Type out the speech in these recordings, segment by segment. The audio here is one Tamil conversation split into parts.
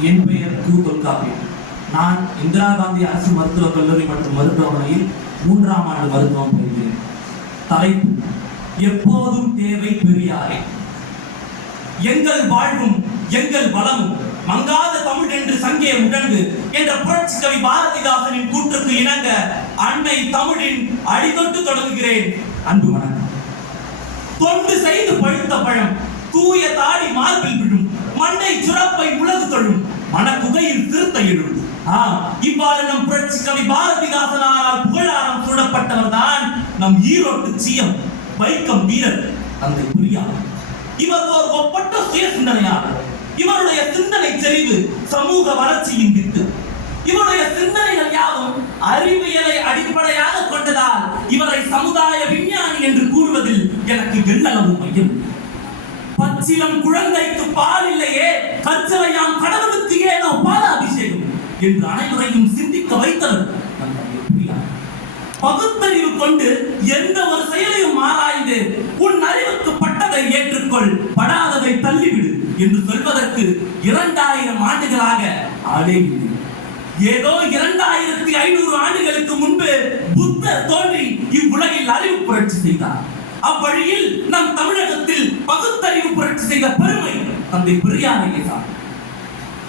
என் பெயர் கு தொல்காப்பி நான் இந்திரா காந்தி அரசு மருத்துவக் கல்லூரி மற்றும் மருத்துவமனையில் மூன்றாம் ஆண்டு மருத்துவம் பெறுகிறேன் தலைப்பு எப்போதும் தேவை பெரியாரே. எங்கள் வாழ்வும் எங்கள் வளமும் மங்காத தமிழ் என்று சங்கே முடங்கு என்ற புரட்சி கவி பாரதிதாசனின் கூற்றுக்கு இணங்க அன்னை தமிழின் அடிதொட்டு தொடங்குகிறேன். அன்பு வணக்கம். தொண்டு செய்து பழுத்த பழம் தூய தாடி மார்பில் விழும் மண்ணை சுர மனக்குகையில் திருத்த இவ்வாறு நம் புரட்சி கவி பாரதிதாசனாரால் புகழாரம் சூடப்பட்டவர் தான் நம் ஈரோட்டு சிஎம் வைக்கம் வீரர் தந்தை புரியா இவர் ஒரு ஒப்பற்ற சுய சிந்தனையாளர் இவருடைய சிந்தனை செறிவு சமூக வளர்ச்சியின் வித்து. இவருடைய சிந்தனைகள் யாவும் அறிவியலை அடிப்படையாக கொண்டதால் இவரை சமுதாய விஞ்ஞானி என்று கூறுவதில் எனக்கு எள்ளளவும் மையம். பச்சிலம் குழந்தைக்கு பால் என்று அனைவரையும் சிந்திக்க வைத்தவர் பகுத்தறிவு கொண்டு எந்த ஒரு செயலையும் ஆராய்ந்து உன் அறிவுக்கு பட்டதை ஏற்றுக்கொள் படாததை தள்ளிவிடு என்று சொல்வதற்கு இரண்டாயிரம் ஆண்டுகளாக ஆளே ஏதோ இரண்டாயிரத்தி ஐநூறு ஆண்டுகளுக்கு முன்பு புத்தர் தோன்றி இவ்வுலகில் அறிவு புரட்சி செய்தார். அவ்வழியில் நம் தமிழகத்தில் பகுத்தறிவு புரட்சி செய்த பெருமை தந்தை பெரியாரையே தான்.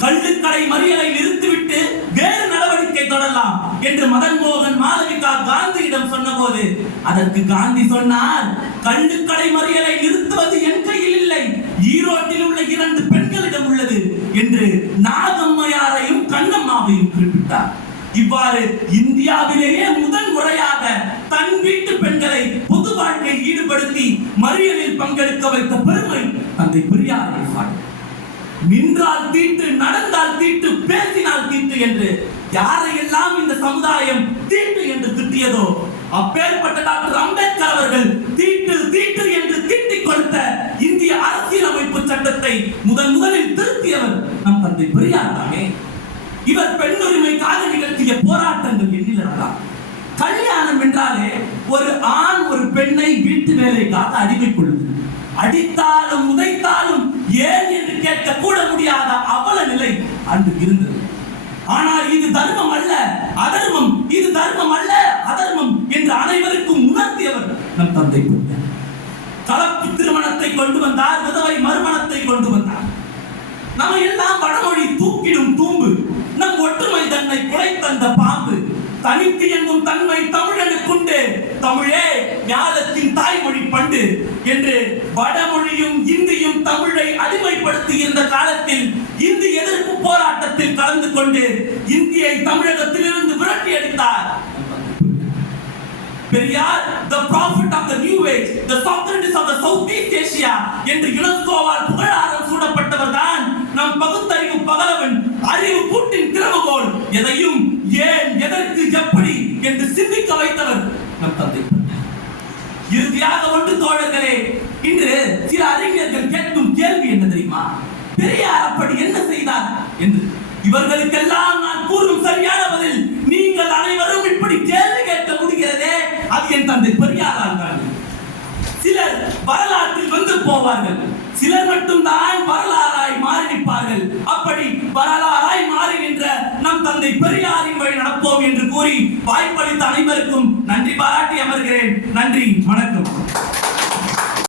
கள்ளுக்கடை மறியலை நிறுத்திவிட்டு வேறு நடவடிக்கை தொடரலாம் என்று மதன் மோகன் மாளவிகா காந்தியிடம் சொன்னபோது அதற்கு காந்தி சொன்னார் கள்ளுக்கடை மறியலை நிறுத்துவது என் கையில் இல்லை ஈரோட்டில் உள்ள இரண்டு பெண்களிடம் உள்ளது என்று நாகம்மையாரையும் கண்ணம்மாவையும் குறிப்பிட்டார். இவ்வாறு இந்தியாவிலேயே முதல் முறையாக தன் வீட்டு பெண்களை பொது வாழ்க்கையில் ஈடுபடுத்தி மறியலில் பங்கெடுக்க வைத்த பெருமை தந்தை பெரியாரை சாட்சி நின்றால் தீட்டு நடந்தால் தீட்டு பேசினால் தீட்டு என்று யாரையெல்லாம் இந்த சமுதாயம் தீட்டு என்று திட்டியதோ அப்பேற்பட்ட டாக்டர் அம்பேத்கர் அவர்கள் தீட்டு தீட்டு என்று திட்டிக் கொடுத்த இந்திய அரசியலமைப்பு சட்டத்தை முதன் முதலில் திருத்தியவர் நம் தந்தை பெரியார் தானே. இவர் பெண்ணுரிமைக்காக நிகழ்த்திய போராட்டங்கள் எண்ணிலடலாம் கல்யாணம் என்றாலே ஒரு ஆண் ஒரு பெண்ணை வீட்டு வேலைக்காக அடிமை கொள்வது அடித்தாலும் உதைத்தாலும் இருந்தது. ஆனால் இது தர்மம் அல்ல அதர்மம். இது தர்மம் அல்ல அதர்மம் என்று அனைவருக்கும் உணர்த்தியவர் நம் தந்தை கலப்பு திருமணத்தை கொண்டு வந்தார் விதவை மறுமணத்தை கொண்டு வந்தார். நம்ம எல்லாம் வடமொழி தூக்கிடும் தூம்பு. நம் ஒற்றுமை தன்னை குலைத்தந்த பாம்பு. தனித்து என்னும் தன்மை தமிழனுக்குண்டு தமிழே ஞானத்தின் தாய்மொழி பண்டு என்று வடமொழியும் இந்தியும் தமிழை அடிமைப்படுத்தி இருந்த போராட்டத்தில் கொண்டு இந்தியை தமிழகத்திலிருந்து விரட்டி எடுத்தார் Periyar the prophet of the new age the Socrates of the Southeast Asia என்று யுனெஸ்கோவால் புகழாரம் சூடப்பட்டவர் தான் நம் பகுத்தறிவு பகலவன் அறிவு கூட்டின் திறவுகோல் எதையும் ஏன் எதற்கு எப்படி என்று சிந்திக்க வைத்தவர் நம் தந்தை. இறுதியாக ஒன்று தோழர்களே இன்று சில அறிஞர்கள் கேட்கும் கேள்வி என்ன தெரியுமா? பெரியார் அப்படி என்ன செய்தார் என்று இவர்களுக்கெல்லாம் நான் கூறும் சரியான பதில் நீங்கள் அனைவரும் இப்படி கேள்வி கேட்க முடிகிறதே அது என் தந்தை பெரியாரால் தான் சிலர் வரலாற்றில் வந்து போவார்கள். சிலர் மட்டும்தான் வரலாறாய் மாறி நிற்பார்கள் அப்படி வரலாறாய் மாறி நின்ற நம் தந்தை பெரியாரின் வழி நடப்போம் என்று கூறி வாய்ப்பளித்த அனைவருக்கும் நன்றி பாராட்டி அமர்கிறேன். நன்றி வணக்கம்.